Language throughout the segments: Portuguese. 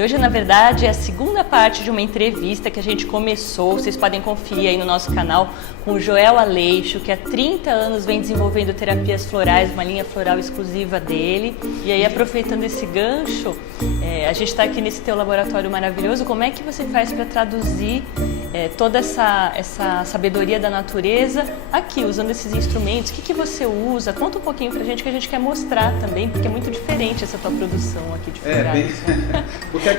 E hoje, na verdade, é a segunda parte de uma entrevista que a gente começou, vocês podem conferir aí no nosso canal, com o Joel Aleixo, que há 30 anos vem desenvolvendo terapias florais, uma linha floral exclusiva dele. E aí, aproveitando esse gancho, a gente está aqui nesse teu laboratório maravilhoso. Como é que você faz para traduzir toda essa sabedoria da natureza aqui, usando esses instrumentos? O que você usa? Conta um pouquinho pra gente, que a gente quer mostrar também, porque é muito diferente essa tua produção aqui de florais.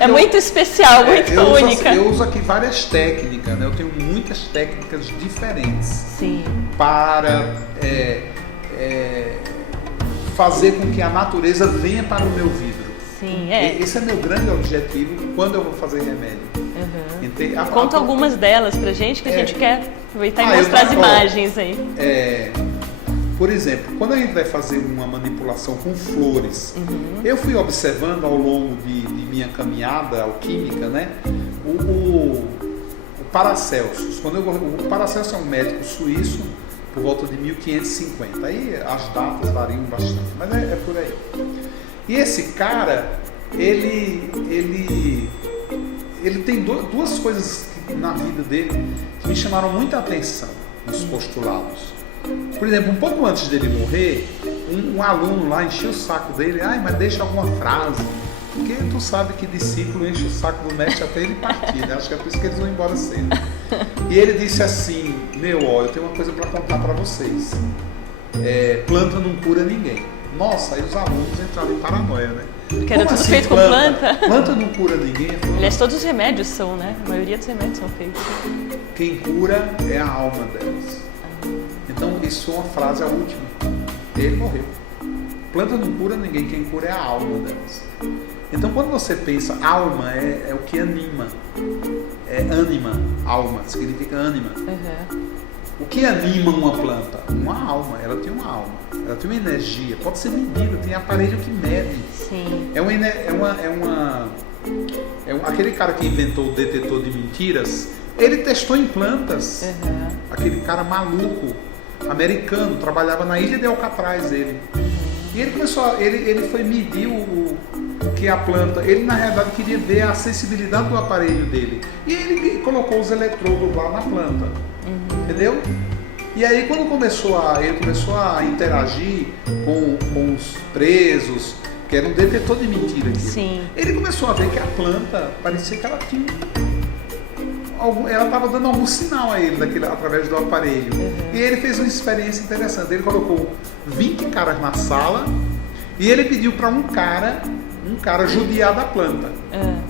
É muito especial, muito única. Eu uso aqui várias técnicas, né? Eu tenho muitas técnicas diferentes. Sim. Para fazer com que a natureza venha para o meu vidro. Sim, Esse é meu grande objetivo quando eu vou fazer remédio. Uhum. Conta algumas delas pra gente, que a gente quer aproveitar e mostrar as imagens aí. Por exemplo, quando a gente vai fazer uma manipulação com flores, eu fui observando ao longo de minha caminhada alquímica, né, o Paracelsus. O Paracelsus é um médico suíço por volta de 1550. Aí as datas variam bastante, mas é por aí. E esse cara, ele tem duas coisas na vida dele que me chamaram muita atenção nos postulados. Por exemplo, um pouco antes dele morrer, um aluno lá encheu o saco dele, mas deixa alguma frase, porque tu sabe que discípulo enche o saco do mestre até ele partir, né? Acho que é por isso que eles vão embora cedo. E ele disse assim: eu tenho uma coisa para contar para vocês, planta não cura ninguém. Nossa, aí os alunos entraram em paranoia, né? Porque era tudo assim, feito com planta. Planta não cura ninguém. Aliás, todos os remédios são, né? A maioria dos remédios são feitos. Quem cura é a alma delas. Então, isso é uma frase, a última. Ele morreu. Planta não cura ninguém, quem cura é a alma delas. Então, quando você pensa, alma é o que anima. Ânima, alma, significa ânima. O que anima uma planta? Uma alma, ela tem uma alma, ela tem uma energia, pode ser medida, tem aparelho que mede. Sim. Aquele cara que inventou o detetor de mentiras, ele testou em plantas. Aquele cara maluco, americano, trabalhava na ilha de Alcatraz, ele. E ele começou, ele foi medir o que a planta, ele na realidade queria ver a acessibilidade do aparelho dele. E ele colocou os eletrodos lá na planta. Entendeu? E aí quando ele começou a interagir com os presos, que era um detetor de mentira aqui. Sim. Ele começou a ver que a planta parecia que ela tinha ela estava dando algum sinal a ele através do aparelho. E ele fez uma experiência interessante. Ele colocou 20 caras na sala e ele pediu para um cara judiar da planta.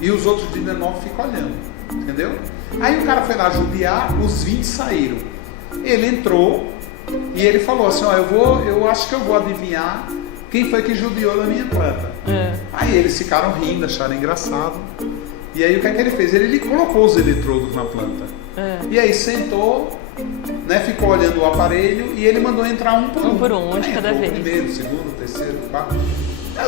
E os outros 19 ficam olhando. Entendeu? Aí o cara foi lá judiar, os 20 saíram. Ele entrou e ele falou assim: eu acho que eu vou adivinhar quem foi que judiou da minha planta. Aí eles ficaram rindo, acharam engraçado. E aí o que é que ele fez? Ele colocou os eletrodos na planta. E aí sentou, né, ficou olhando o aparelho e ele mandou entrar um por um. Um por um, de cada vez. Primeiro, segundo, terceiro, quarto.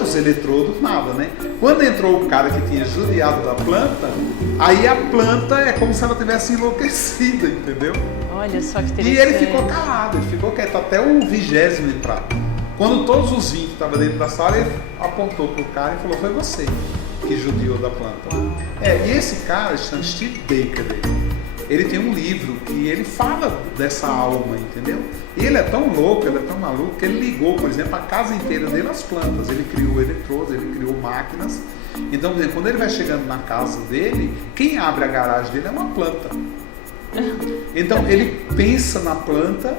Os eletrodos, nada, né? Quando entrou o cara que tinha judiado da planta, aí a planta é como se ela tivesse enlouquecida, entendeu? Olha só que interessante. E ele ficou calado, ele ficou quieto até o 20º entrar. Quando todos os 20 estavam dentro da sala, ele apontou pro cara e falou: foi você que judiou da planta. E esse cara, chama Steve Baker, ele tem um livro que ele fala dessa alma, entendeu? E ele é tão louco, ele é tão maluco, que ele ligou, por exemplo, a casa inteira dele às plantas. Ele criou eletrodos, ele criou máquinas. Então, por exemplo, quando ele vai chegando na casa dele, quem abre a garagem dele é uma planta. Então, ele pensa na planta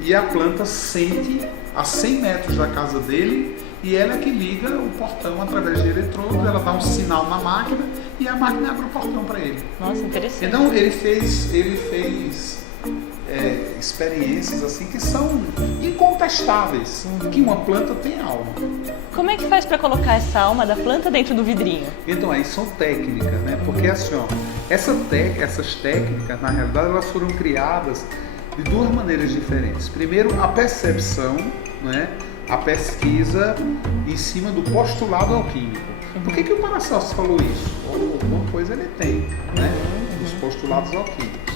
e a planta sente a 100 metros da casa dele e ela é que liga o portão através de eletrodos, ela dá um sinal na máquina e a máquina abre o portão para ele. Nossa, interessante. Então ele fez experiências assim que são incontestáveis, que uma planta tem alma. Como é que faz para colocar essa alma da planta dentro do vidrinho? Então aí são técnicas, né? Porque assim, essas técnicas, na realidade, elas foram criadas de duas maneiras diferentes. Primeiro, a percepção, né? A pesquisa em cima do postulado alquímico. Por que o Paracelsus falou isso? Alguma coisa ele tem, né? Dos postulados alquímicos.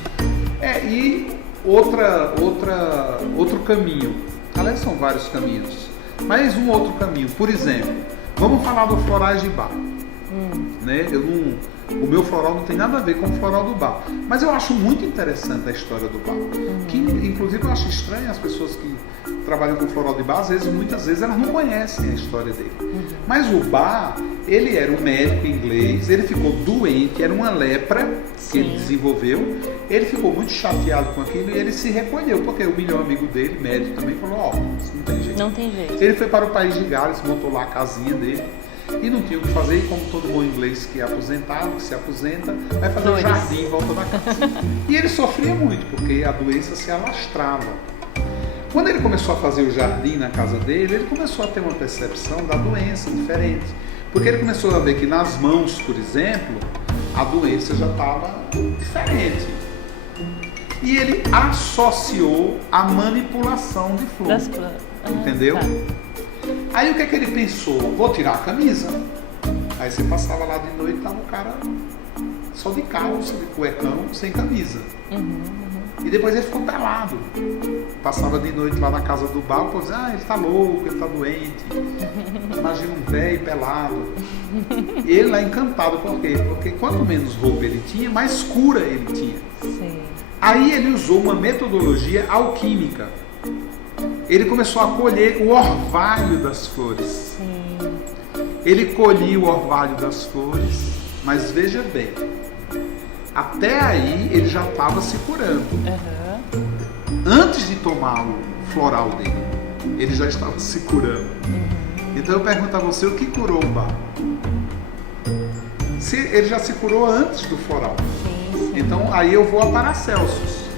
E outro caminho. Aliás, são vários caminhos. Mas um outro caminho. Por exemplo, vamos falar do florais de Bach. Né? O meu floral não tem nada a ver com o floral do bar. Mas eu acho muito interessante a história do bar. Que, inclusive, eu acho estranho as pessoas que trabalham com floral de bar, muitas vezes elas não conhecem a história dele. Mas o bar, ele era um médico inglês, ele ficou doente, era uma lepra que ele desenvolveu. Ele ficou muito chateado com aquilo e ele se recolheu, porque o melhor amigo dele, médico também, falou, isso não tem jeito. Não tem jeito. Ele foi para o país de Gales, montou lá a casinha dele e não tinha o que fazer, e como todo bom inglês que é aposentado, que se aposenta, vai fazer um jardim em volta da casa. E ele sofria muito, porque a doença se alastrava. Quando ele começou a fazer o jardim na casa dele, ele começou a ter uma percepção da doença diferente. Porque ele começou a ver que nas mãos, por exemplo, a doença já estava diferente. E ele associou a manipulação de flor. Das plantas. Entendeu? Tá. Aí o que é que ele pensou? Vou tirar a camisa. Aí você passava lá de noite e tava o cara só de calça, de cuecão, sem camisa. E depois ele ficou pelado. Passava de noite lá na casa do bar, pô, dizia, ele tá louco, ele tá doente. Imagina um velho pelado. E ele lá encantado, por quê? Porque quanto menos roupa ele tinha, mais cura ele tinha. Sim. Aí ele usou uma metodologia alquímica. Ele começou a colher o orvalho das flores. Sim. Ele colhia o orvalho das flores, mas veja bem, até aí ele já estava se curando. Antes de tomar o floral dele, ele já estava se curando. Então eu pergunto a você, o que curou o bar? Se ele já se curou antes do floral. Sim. Então aí eu vou a Paracelsus.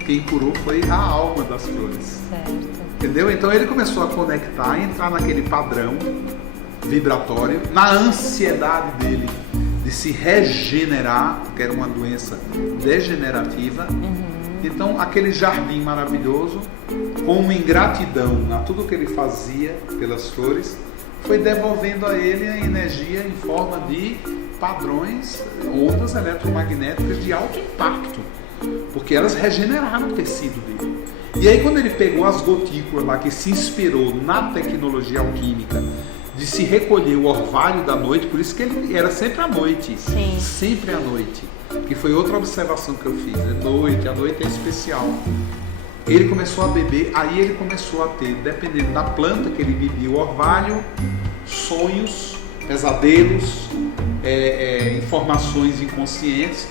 Quem curou foi a alma das flores. Certo. Entendeu? Então ele começou a conectar, entrar naquele padrão vibratório, na ansiedade dele de se regenerar, porque era uma doença degenerativa. Então aquele jardim maravilhoso, com uma ingratidão a tudo que ele fazia pelas flores, foi devolvendo a ele a energia em forma de padrões, ondas eletromagnéticas de alto impacto, porque elas regeneraram o tecido dele. E aí quando ele pegou as gotículas lá, que se inspirou na tecnologia alquímica, de se recolher o orvalho da noite, por isso que ele era sempre à noite. Sim. Sempre à noite. Que foi outra observação que eu fiz. A noite é especial. Ele começou a beber, aí ele começou a ter, dependendo da planta que ele bebia, o orvalho, sonhos, pesadelos, informações inconscientes,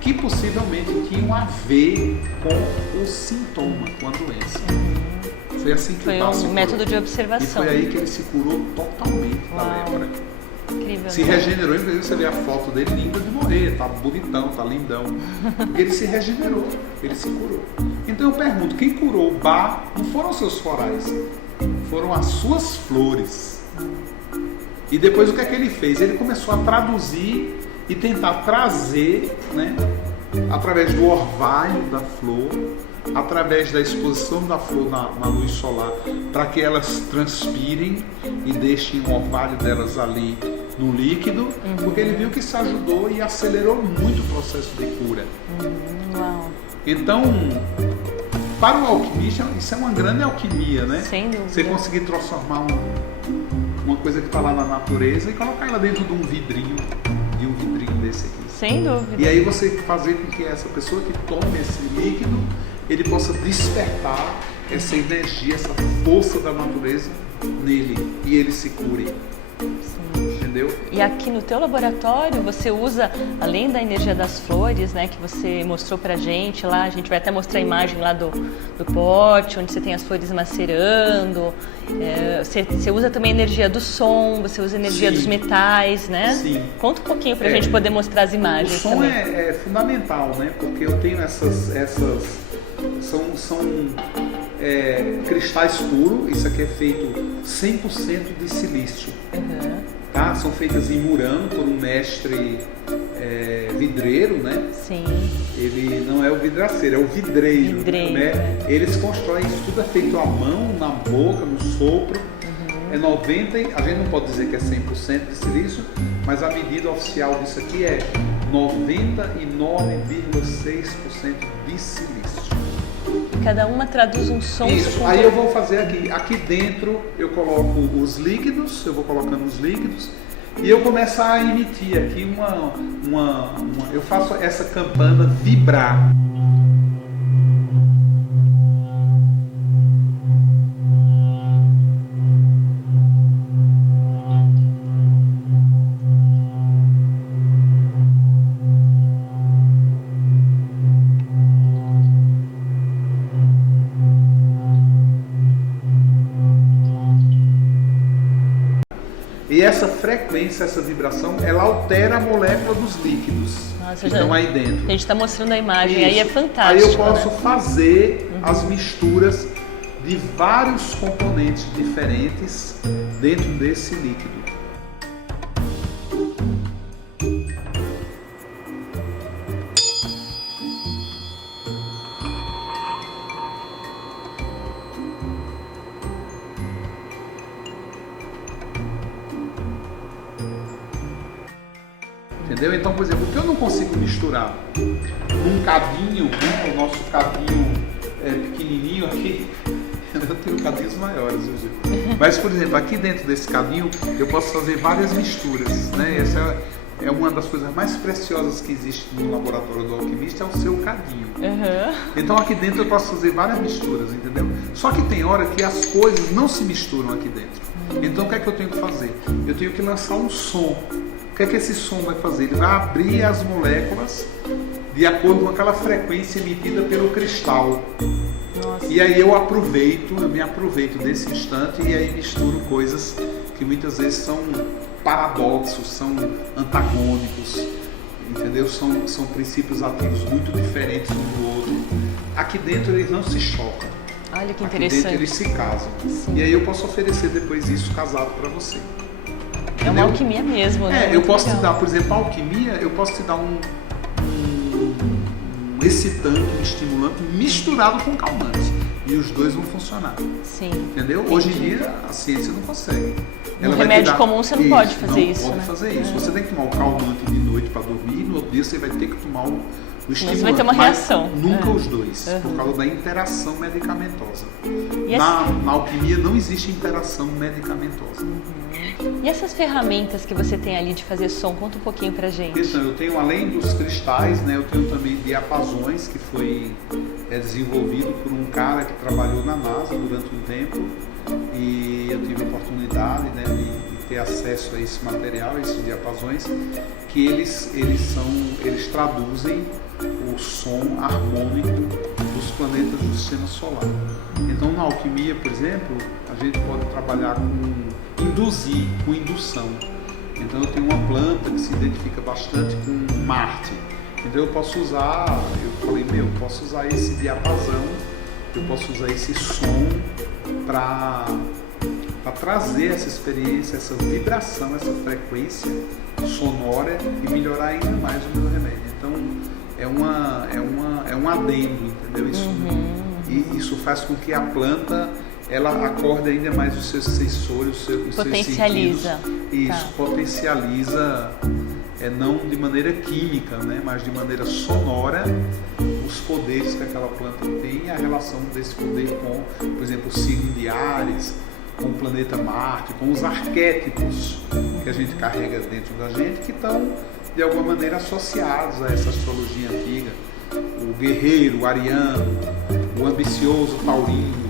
que possivelmente tinham a ver com o sintoma, com a doença. Foi assim que foi o bar se um curou. método de observação. E foi aí que ele se curou totalmente da lepra. Incrível. Se regenerou, inclusive você vê a foto dele linda de morrer, tá bonitão, tá lindão. Porque ele se regenerou, ele se curou. Então eu pergunto, quem curou o bar não foram os seus florais, foram as suas flores. E depois o que é que ele fez? Ele começou a traduzir e tentar trazer, né, através do orvalho da flor, através da exposição da flor na luz solar, para que elas transpirem e deixem o orvalho delas ali no líquido, porque ele viu que isso ajudou e acelerou muito o processo de cura. Uau. Então, para o alquimista, isso é uma grande alquimia, né? Sem dúvida. Você conseguir transformar uma coisa que está lá na natureza e colocar ela dentro de um vidrinho desse aqui. Sem dúvida. E aí você fazer com que essa pessoa que tome esse líquido, ele possa despertar essa energia, essa força da natureza nele e ele se cure. Sim. Entendeu? E aqui no teu laboratório você usa, além da energia das flores, né, que você mostrou pra gente lá, a gente vai até mostrar a imagem lá do pote, onde você tem as flores macerando, você usa também a energia do som, você usa a energia dos metais, né? Sim. Conta um pouquinho pra gente poder mostrar as imagens. O som também. é fundamental, né? Porque eu tenho são cristais puros, isso aqui é feito 100% de silício. Tá? São feitas em Murano por um mestre vidreiro, né? Sim. Ele não é o vidraceiro, é o vidreiro. Né? Eles constroem isso, tudo é feito à mão, na boca, no sopro. É 90, a gente não pode dizer que é 100% de silício, mas a medida oficial disso aqui é 99,6% de silício. Cada uma traduz um som. Isso, aí eu vou fazer aqui dentro eu coloco os líquidos, eu vou colocando os líquidos E eu começo a emitir aqui eu faço essa campana vibrar. E essa frequência, essa vibração, ela altera a molécula dos líquidos que estão aí dentro. A gente está mostrando a imagem, Isso. aí é fantástico. Aí eu posso fazer as misturas de vários componentes diferentes dentro desse líquido. Entendeu? Então, por exemplo, o que eu não consigo misturar num cadinho, né, o nosso cadinho pequenininho aqui, eu tenho cadinhos maiores hoje. Mas, por exemplo, aqui dentro desse cadinho eu posso fazer várias misturas, né? Essa é uma das coisas mais preciosas que existe no laboratório do alquimista, é o seu cadinho. Então aqui dentro eu posso fazer várias misturas, entendeu? Só que tem hora que as coisas não se misturam aqui dentro. Então o que é que eu tenho que fazer? Eu tenho que lançar um som. O que é que esse som vai fazer? Ele vai abrir as moléculas de acordo com aquela frequência emitida pelo cristal. Nossa. E aí eu me aproveito desse instante e aí misturo coisas que muitas vezes são paradoxos, são antagônicos, entendeu? São princípios ativos muito diferentes um do outro. Aqui dentro eles não se chocam. Olha que Aqui interessante. dentro eles se casam. Sim. E aí eu posso oferecer depois isso casado para você. É uma alquimia mesmo, né? Eu posso te dar, por exemplo, a alquimia, eu posso te dar um excitante, um estimulante misturado com calmante. E os dois vão funcionar. Sim. Entendeu? Entendi. Hoje em dia a ciência não consegue. Um remédio comum você não pode fazer isso, Não pode né? fazer isso. Você tem que tomar o calmante de noite para dormir e no outro dia você vai ter que tomar o estimulante. Você vai ter uma reação. Nunca os dois, por causa da interação medicamentosa. E Na alquimia não existe interação medicamentosa. E essas ferramentas que você tem ali de fazer som, conta um pouquinho pra gente. Então, eu tenho, além dos cristais, né, eu tenho também diapasões, que foi desenvolvido por um cara que trabalhou na NASA durante um tempo, e eu tive a oportunidade, né, de ter acesso a esse material, a esses diapasões, que eles traduzem o som harmônico dos planetas do sistema solar. Então, na alquimia, por exemplo, a gente pode trabalhar com indução. Então eu tenho uma planta que se identifica bastante com Marte. Então eu posso usar, posso usar esse diapasão, eu posso usar esse som para trazer essa experiência, essa vibração, essa frequência sonora e melhorar ainda mais o meu remédio. Então é um adendo, entendeu? Isso faz com que a planta ela acorde ainda mais os seus sensores, os potencializa. seus sentidos. Isso, potencializa, não de maneira química, né, mas de maneira sonora, os poderes que aquela planta tem e a relação desse poder com, por exemplo, o signo de Áries, com o planeta Marte, com os arquétipos que a gente carrega dentro da gente, que estão, de alguma maneira, associados a essa astrologia antiga. O guerreiro, o ariano, o ambicioso taurino,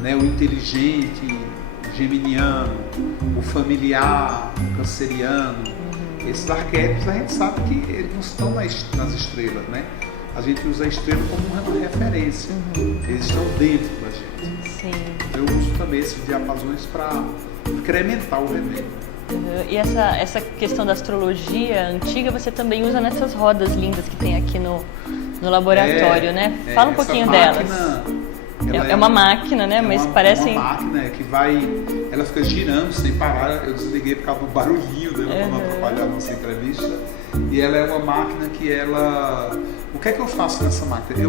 né, o inteligente geminiano, o familiar canceriano. Esses arquétipos a gente sabe que eles não estão nas estrelas, né? A gente usa a estrela como uma referência. Eles estão dentro da gente. Sim. Eu uso também esses diapasões para incrementar o remédio. E essa questão da astrologia antiga você também usa nessas rodas lindas que tem aqui no laboratório, né? Fala um pouquinho delas. É uma máquina, né? Mas parece... É uma máquina que ela fica girando sem parar. Eu desliguei por causa do barulhinho dela para não atrapalhar a nossa entrevista. E ela é uma máquina que O que é que eu faço nessa máquina?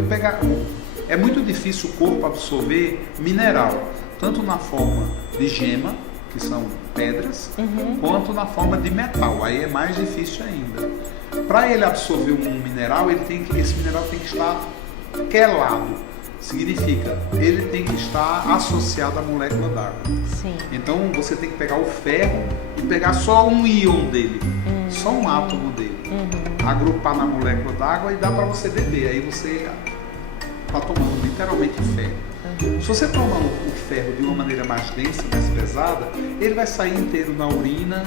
É muito difícil o corpo absorver mineral, tanto na forma de gema, que são pedras, quanto na forma de metal. Aí é mais difícil ainda. Para ele absorver um mineral, esse mineral tem que estar quelado. significa ele tem que estar associado à molécula d'água. Sim. Então você tem que pegar o ferro e pegar só um íon dele, só um átomo dele, agrupar na molécula d'água e dá para você beber. Aí você está tomando literalmente ferro. Se você tomar o ferro de uma maneira mais densa, mais pesada, ele vai sair inteiro na urina,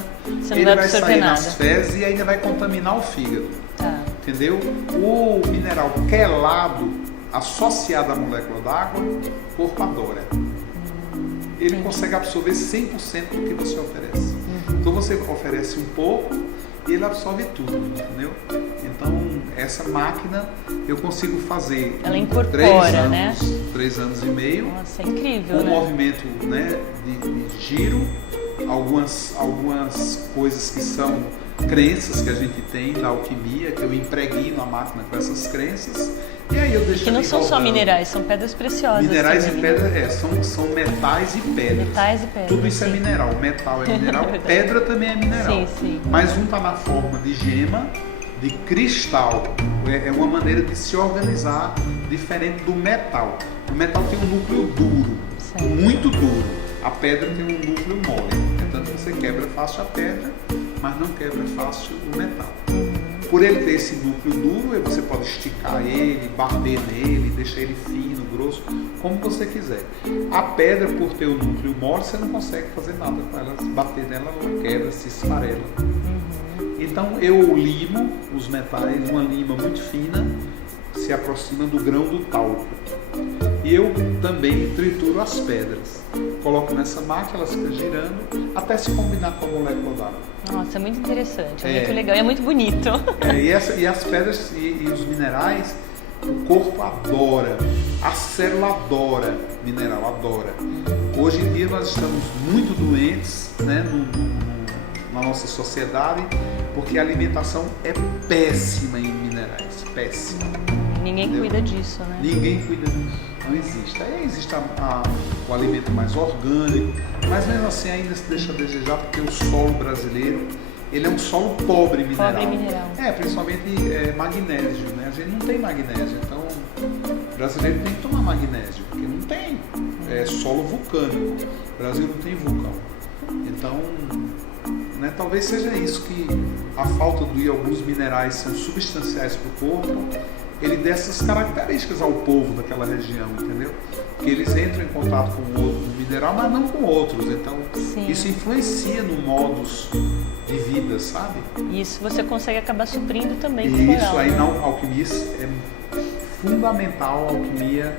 ele vai sair nas fezes e ainda vai contaminar o fígado. Tá. Entendeu? O mineral quelado, associado à molécula d'água, o corpo adora. Ele consegue absorver 100% do que você oferece. Então você oferece um pouco e ele absorve tudo, entendeu? Então essa máquina eu consigo fazer ela incorpora, 3 anos e meio. Nossa, é incrível, um né? movimento, né, de giro, algumas coisas que são crenças que a gente tem da alquimia, que eu impregno a máquina com essas crenças, e aí eu deixo. Que não são só minerais, são pedras preciosas. Minerais também, e pedras, são metais e pedras. Metais e pedras. Tudo isso é mineral. Metal é mineral, pedra também é mineral. Sim, sim. Mas um está na forma de gema, de cristal. É uma maneira de se organizar diferente do metal. O metal tem um núcleo duro, certo. Muito duro. A pedra tem um núcleo mole. Portanto, você quebra fácil a pedra, mas não quebra fácil o metal. Por ele ter esse núcleo duro, você pode esticar ele, bater nele, deixar ele fino, grosso, como você quiser. A pedra, por ter o núcleo mole, você não consegue fazer nada com ela. Bater nela, ela quebra, se esfarela. Então eu limo os metais, uma lima muito fina, se aproxima do grão do talco. E eu também trituro as pedras. Coloco nessa máquina, elas ficam girando até se combinar com a molécula d'água. Nossa, é muito interessante, é muito legal e é muito bonito. E as pedras e os minerais, o corpo adora, a célula adora mineral, adora. Hoje em dia nós estamos muito doentes, né, na nossa sociedade, porque a alimentação é péssima em minerais, péssima. Ninguém cuida disso, né? Ninguém cuida disso, não existe. Aí existe o alimento mais orgânico, mas mesmo assim ainda se deixa a desejar, porque o solo brasileiro, ele é um solo pobre em mineral. Pobre em mineral. Principalmente magnésio, né? A gente não tem magnésio, então o brasileiro tem que tomar magnésio, porque não tem, é solo vulcânico. O Brasil não tem vulcão. Então, né, talvez seja isso, que a falta de alguns minerais são substanciais para o corpo, ele dê essas características ao povo daquela região, entendeu? Que eles entram em contato com o mineral, mas não com outros. Então, sim, isso influencia no modus de vida, sabe? Isso você consegue acabar suprindo também com o floral. Isso aí, na alquimia é fundamental, a alquimia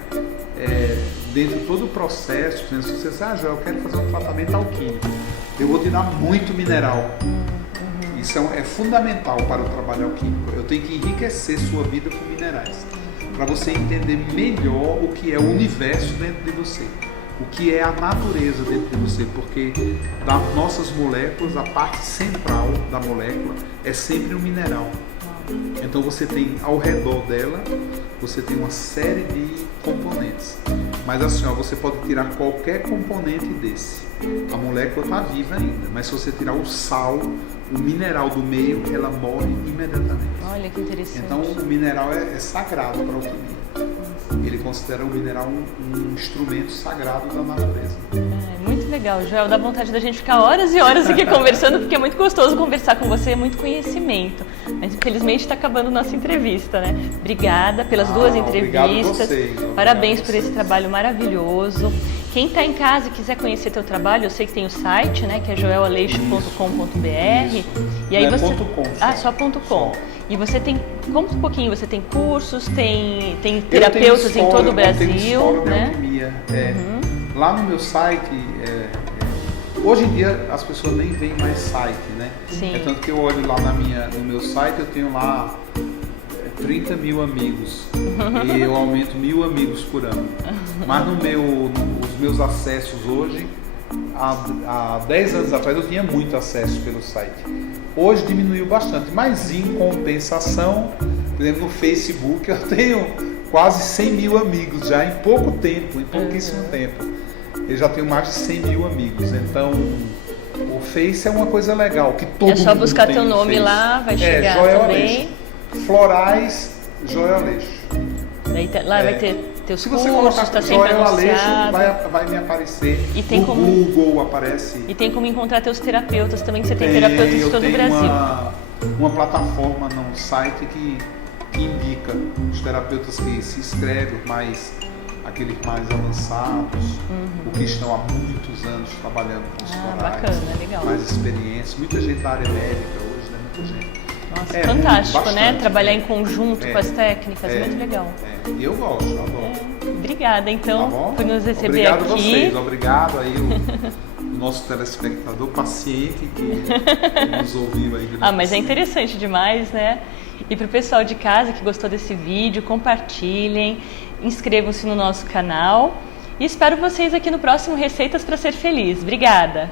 dentro de todo o processo. Se você diz, Joel, eu quero fazer um tratamento alquímico, eu vou te dar muito mineral. Isso é fundamental para o trabalho alquímico. Eu tenho que enriquecer sua vida com minerais, para você entender melhor o que é o universo dentro de você, o que é a natureza dentro de você, porque das nossas moléculas, a parte central da molécula é sempre um mineral. Então você tem ao redor dela, você tem uma série de componentes. Mas assim, você pode tirar qualquer componente desse. A molécula está viva ainda, mas se você tirar o sal, o mineral do meio, ela morre imediatamente. Olha que interessante. Então o mineral é sagrado para a alquimia. Ele considera o mineral um instrumento sagrado da natureza. Muito legal, Joel. Dá vontade da gente ficar horas e horas aqui conversando, porque é muito gostoso conversar com você, é muito conhecimento. Mas infelizmente está acabando nossa entrevista, né? Obrigada pelas duas entrevistas. Parabéns por esse trabalho maravilhoso. Quem está em casa e quiser conhecer teu trabalho, eu sei que tem o site, né? Que é joelaleixo.com.br. E aí você... só .com. E você tem, conta um pouquinho, você tem cursos, tem terapeutas em todo o Brasil, eu tenho escola né? de alquimia. Lá no meu site, hoje em dia as pessoas nem veem mais site, né? Sim. É tanto que eu olho lá no meu site, eu tenho lá 30 mil amigos e eu aumento 1000 amigos por ano. Mas os meus acessos hoje, há 10 anos atrás eu tinha muito acesso pelo site. Hoje diminuiu bastante, mas em compensação, por exemplo, no Facebook eu tenho quase 100 mil amigos já em pouco tempo, em pouquíssimo tempo. Eu já tenho mais de 100 mil amigos, então o Face é uma coisa legal, que todo mundo tem. É só buscar teu nome lá, vai chegar Joel também. Aleixo. Florais Joel Aleixo. Lá vai ter Teus Se você cursos, colocar tá sempre Joel Aleixo, anunciado. vai me aparecer. E tem no como- Google aparece. E tem como encontrar teus terapeutas também, que você tem terapeutas de eu todo o tenho Brasil. uma plataforma num site que indica os terapeutas que se inscrevem, mais aqueles mais avançados, o que estão há muitos anos trabalhando com os florais, bacana, legal. mais experiência, muita gente da área médica hoje, né? Muita gente. Nossa, É, fantástico, bastante, né? Trabalhar é. em conjunto com as técnicas, muito legal. E eu gosto, eu adoro. Obrigada, então, Tá bom? por nos receber Obrigado aqui. a vocês, obrigado aí o nosso telespectador paciente que nos ouviu aí. Mas é interessante demais, né? E para o pessoal de casa que gostou desse vídeo, compartilhem, inscrevam-se no nosso canal e espero vocês aqui no próximo Receitas para Ser Feliz. Obrigada!